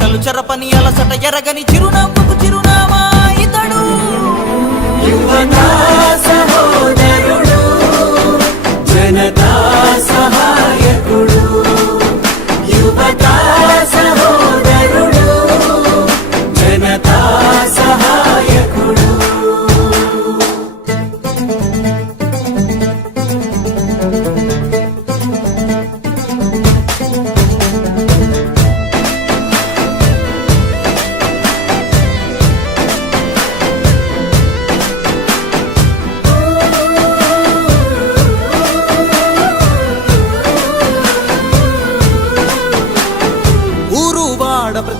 మాటలు చెరపని అలసట ఎరగని చిరునవ్వుకు చిరునామా ఇతడు. యువతా సహోదరుడు